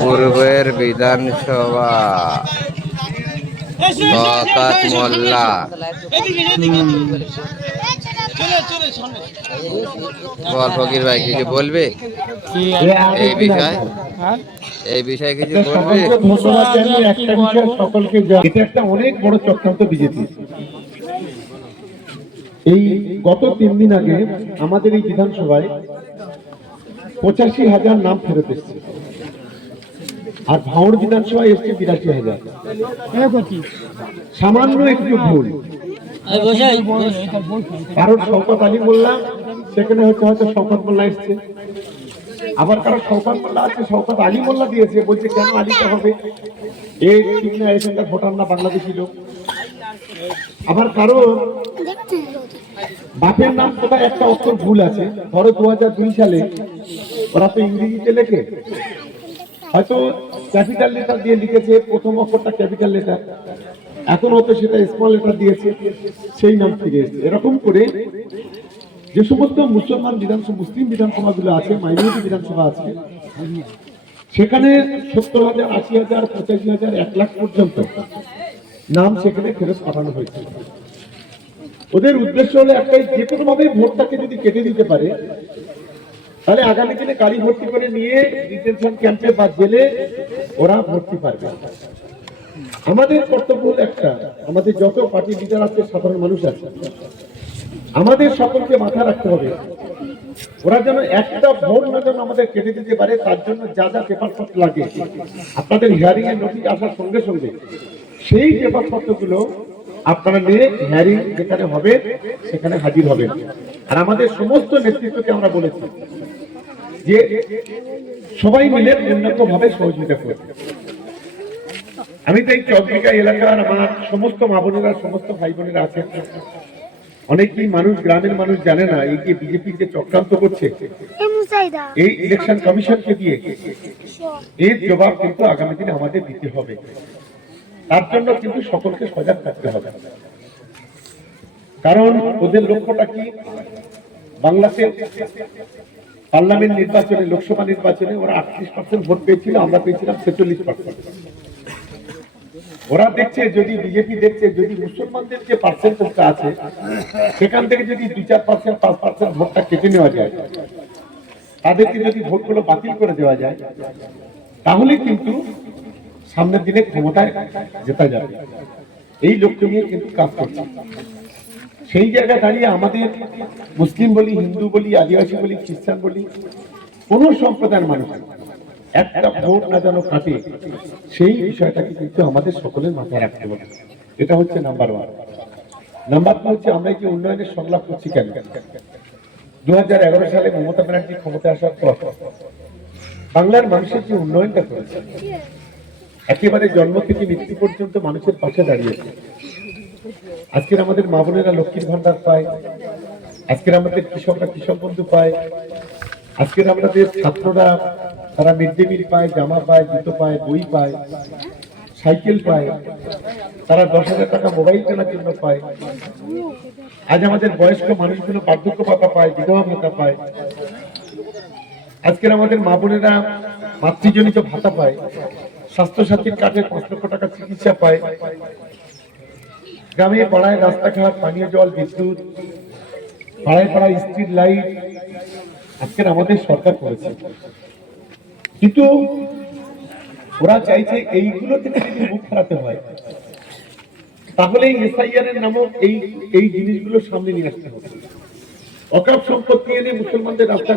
পূর্বের বিধানসভা শওকত মোল্লা ফকির ভাই কিছু বলবে এই বিষয়ে কিছু বলবে? সকলকে এটা একটা অনেক বড় চক্রান্ত বিজেপি। এই গত 3 দিন আগে আমাদের এই বিধানসভায় 85,000 নাম ফেরত এসছে, আর ভাঙড় বিধানসভায় এসছে 82,000। সামান্য একটু ভুল, কারণ শওকত আলী মোল্লা সেখানে হয়তো শওকত মোল্লা এসছে, আবার কারো শওকত মোল্লা আছে শওকত আলী মোল্লা দিয়েছে, বলছে কেন আলীতে হবে, এই ঠিক না, এখানকার ভোটার না বাংলাদেশি লোক। আবার কারো বাপের নাম কোথায় একটা অক্ষর ভুল আছে, ধরো 2002 সালে ওরা তো ইংরেজিতে লেখে, হয়তো ক্যাপিটাল লেটার দিয়ে লিখেছে, প্রথম অক্ষরটা ক্যাপিটাল লেটার, এখন হয়তো সেটা স্মল লেটার দিয়েছে, সেই নাম ফিরে এসেছে। এরকম করে যে সমস্ত মুসলমান বিধানসভা, মুসলিম বিধানসভাগুলো আছে, মাইনরিটি বিধানসভা আছে, সেখানে 70,000, 80,000, 85,000, 1 লাখ পর্যন্ত নাম সেখানে ফেরত পাঠানো হয়েছে। ওদের উদ্দেশ্য হলো একটাই, যে কোনো ভাবে ভোটটাকে যদি কেটে দিতে পারে, তাহলে আগামী দিনে গাড়ি ভর্তি করে নিয়ে ডিটেনশন ক্যাম্পে বা জেলে ওরা ভর্তি পারবে। আমাদের কর্তব্য একটা, আমাদের যত পার্টি লিডার আছে, সাধারণ মানুষ আছে, আমাদের সকলকে মাথায় রাখতে হবে, ওরা যেন একটা ভোট না যেন আমাদের কেটে দিতে পারে, তার জন্য যা যা পেপারপত্র লাগে, আপনাদের হিয়ারিং এর নোটিশ আসার সঙ্গে সঙ্গে সেই পেপারপত্রগুলো আপনারা নিয়ে হিয়ারিং যেখানে হবে সেখানে হাজির হবেন। আর আমাদের সমস্ত নেতৃত্বকে আমরা বলেছি যে সবাই মিলে উন্নত ভাবে সহযোগিতা করবে। আমি তো এই চৌদ্রিকা এলাকার আমার সমস্ত মা বোনেরা, সমস্ত ভাই বোনেরা আছেন, অনেকেই মানুষ, গ্রামের মানুষ জানে না এই যে বিজেপি যে চক্রান্ত করছে এই ইলেকশন কমিশনকে দিয়ে, এর জবাব কিন্তু আগামী দিনে আমাদের দিতে হবে। তার জন্য কিন্তু সকলকে সজাগ থাকতে হবে, কারণ ওদের লক্ষ্যটা কি, বাংলাদেশের পার্লামেন্ট নির্বাচনে, লোকসভা নির্বাচনে ওরা 38% ভোট পেয়েছিল, আমরা পেয়েছিলাম 46%। ওরা দেখছে, যদি বিজেপি দেখছে, যদি মুসলমানদের যে পার্সেন্টেজটা আছে সেখান থেকে যদি 2-4%, 5% ভোটটা কেটে নেওয়া যায়, তাদেরকে যদি ভোটগুলো বাতিল করে দেওয়া যায়, তাহলে কিন্তু সামনের দিনে ক্ষমতায় জেতা যাবে। এই লক্ষ্য নিয়ে কিন্তু কাজ করছে। সেই জায়গায় দাঁড়িয়ে আমাদের মুসলিম বলি, হিন্দু বলি, আদিবাসী বলি, খ্রিস্টান বলি, কোন সম্প্রদায়ের মানুষ একটা ভোট না যেন কাটে, সেই বিষয়টাকে কিন্তু আমাদের সকলের মাথায় রাখতে হবে। এটা হচ্ছে নাম্বার 1। নাম্বার 2 হচ্ছে, আমরা যে উন্নয়নের সংলাপ করছি কেন, 2011 সালে মমতা ব্যানার্জি ক্ষমতায় আসার পর বাংলার মানুষের যে উন্নয়নটা করেছে, একেবারে জন্ম থেকে মৃত্যু পর্যন্ত মানুষের পাশে দাঁড়িয়েছে। আজকের আমাদের মা বোনেরা লক্ষ্মীর ভান্ডার পায়, আজকের আমাদের কৃষকরা কৃষক বন্ধু পায়, আজকের আমাদের ছাত্ররা তারা মিড ডে মিল পায়, জামা পায়, জুতো পায়, বই পায়, সাইকেল পায়, তারা 10,000 টাকা মোবাইল কেনার জন্য পায়। আজ আমাদের বয়স্ক মানুষগুলো বার্ধক্য ভাতা পায়, বিধবা ভাতা পায়। আজকের আমাদের মা বোনেরা মাতৃজনিত ভাতা পায়, স্বাস্থ্যসাথীর কার্ডে 5 লক্ষ টাকা চিকিৎসা পায়। গ্রামে পাড়ায় রাস্তাঘাট, পানীয় জল, বিদ্যুৎ, পাড়ায় পাড়ায় স্ট্রিট লাইট আজকের আমাদের সরকার করেছে। কিন্তু ওরা চাইছে এইগুলো থেকে যদি মুখ ফেরাতে হয়, তাহলে এই এসআইআর এর নামক এই জিনিসগুলো সামনে নিয়ে আসতে হবে। অকাপ সম্পত্তি এনে মুসলমানদের রাস্তা